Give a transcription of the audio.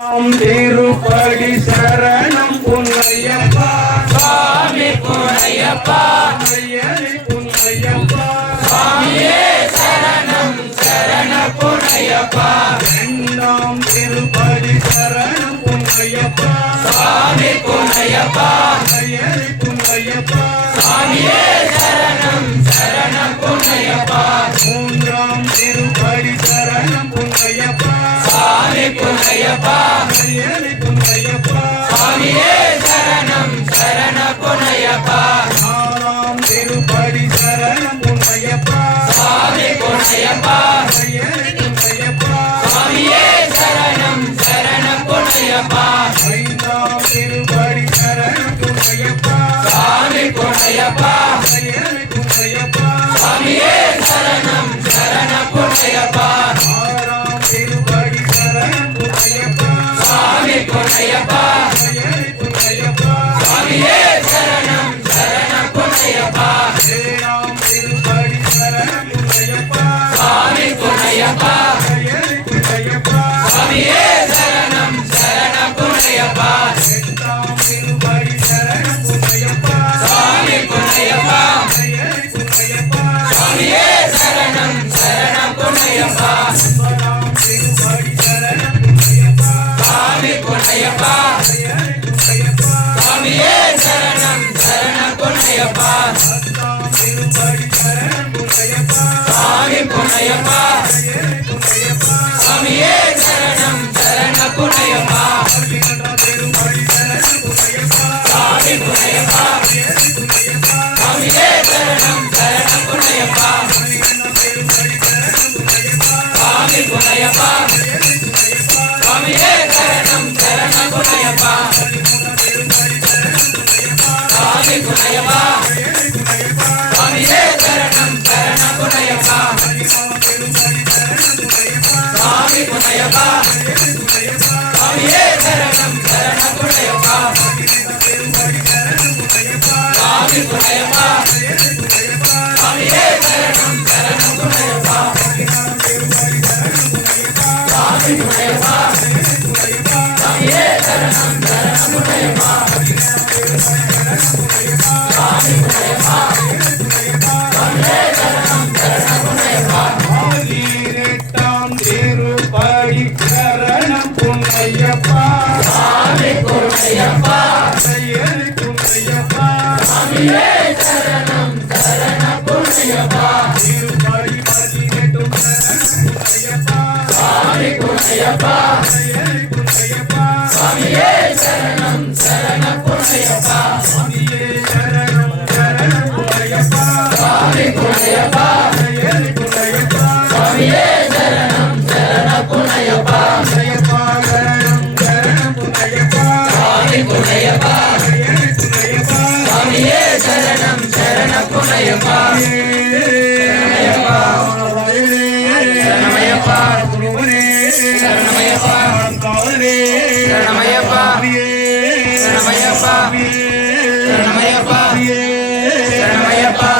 திருப்படி சரணம் பொன்னையப்பா சுவாமி பொன்னையப்பா ஐயனை பொன்னையப்பா சுவாமியே சரணம் சரண பொன்னையப்பா இரண்டாம் திருப்படி சரணம் பொன்னையப்பா சுவாமி பொன்னையப்பா ஐயனை பொன்னையப்பா சுவாமியே சரணம் சரண பொன்னையப்பா மூன்றாம் திருப்படி சரணம் பொன்னையப்பா சுவாமி பொன்னையப்பா ஐயனை பொன்னையப்பா சுவாமியே சரணம் சரண பொன்னையப்பா நாலாம் திருப்படி சரணம் பொன்னையப்பா சுவாமி பொன்னையப்பா ஐயனை பொன்னையப்பா சுவாமியே சரணம் சரண பொன்னையப்பா ஐந்தாம் திருப்படி சரணம் பொன்னையப்பா சுவாமி பொன்னையப்பா ஐயனை பொன்னையப்பா சுவாமியே சரணம் சரண பொன்னையப்பா ஆறாம் திருப்படி சரணம் பொன்னையப்பா சுவாமி பொன்னையப்பா ஐயனை பொன்னையப்பா சுவாமியே சரணம் சரண பொன்னையப்பா ஏழாம் திருப்படி சரணம் பொன்னையப்பா சுவாமி பொன்னையப்பா ஐயனை பொன்னையப்பா சுவாமியே சரணம் சரண பொன்னையப்பா எட்டாம் திருப்படி சரணம் பொன்னையப்பா சுவாமி பொன்னையப்பா ஐயனை பொன்னையப்பா சுவாமியே சரணம் சரண பொன்னையப்பா ஒன்பதாம் திருப்படி சரணம் பொன்னையப்பா சுவாமி பொன்னையப்பா ஐயனை பொன்னையப்பா சுவாமியே சரணம் சரண பொன்னையப்பா பத்தாம் திருப்படி சரணம் பொன்னையப்பா சுவாமி பொன்னையப்பா ஐயனை பொன்னையப்பா சுவாமியே சரணம் சரண பொன்னையப்பா பதினொன்றாம் திருப்படி சரணம் பொன்னையப்பா சுவாமி பொன்னையப்பா ஐயனை பொன்னையப்பா சுவாமியே சரணம் சரண பொன்னையப்பா பன்னிரெண்டாம் திருப்படி சரணம் பொன்னையப்பா சுவாமி பொன்னையப்பா ஐயனை பொன்னையப்பா சுவாமியே சரணம் சரண பொன்னையப்பா பதிமூன்றாம் திருப்படி சரணம் பொன்னையப்பா சுவாமி பொன்னையப்பா ஐயனை பொன்னையப்பா சுவாமியே சரணம் சரண பொன்னையப்பா பதினாலாம் திருப்படி சரணம் பொன்னையப்பா சுவாமி பொன்னையப்பா ஐயனை பொன்னையப்பா சுவாமியே சரணம் சரண பொன்னையப்பா பதினைந்தாம் திருப்படி சரணம் பொன்னையப்பா சுவாமி பொன்னையப்பா ஐயனை பொன்னையப்பா சுவாமியே சரணம் சரண பொன்னையப்பா பதினாறாம் திருப்படி சரணம் பொன்னையப்பா சுவாமி பொன்னையப்பா ஐயனை பொன்னையப்பா சுவாமியே சரணம் சரண பொன்னையப்பா பதினேழாம் திருப்படி சரணம் பொன்னையப்பா சுவாமி பொன்னையப்பா ஐயனை பொன்னையப்பா சுவாமியே சரணம் சரண பொன்னையப்பா பதினெட்டாம் திருப்படி சரணம் பொன்னையப்பா சுவாமி பொன்னையப்பா ஐயனை பொன்னையப்பா சுவாமியே சரணம் சரண பொன்னையப்பா திருப்படி பதினெட்டும் சரணம் பொன்னையப்பா சுவாமி பொன்னையப்பா ஐயனை பொன்னையப்பா சுவாமியே சரணம் சரண பொன்னையப்பா சுவாமியே சரணம் சரணம் பொன்னையப்பா சுவாமி பொன்னையப்பா ஐயனை பொன்னையப்பா சுவாமியே சரணம் சரண பொன்னையப்பா பொன்னையப்பா சரணம் சரணம் பொன்னையப்பா சுவாமி பொன்னையப்பா ஐயனை பொன்னையப்பா சுவாமியே சரணம் சரண பொன்னையப்பா சரணமய்யப்பா சரணமய்யப்பா சரணமய்யப்பா சரணமய்யப்பா சரணமய்யப்பா சரணமய்யப்பா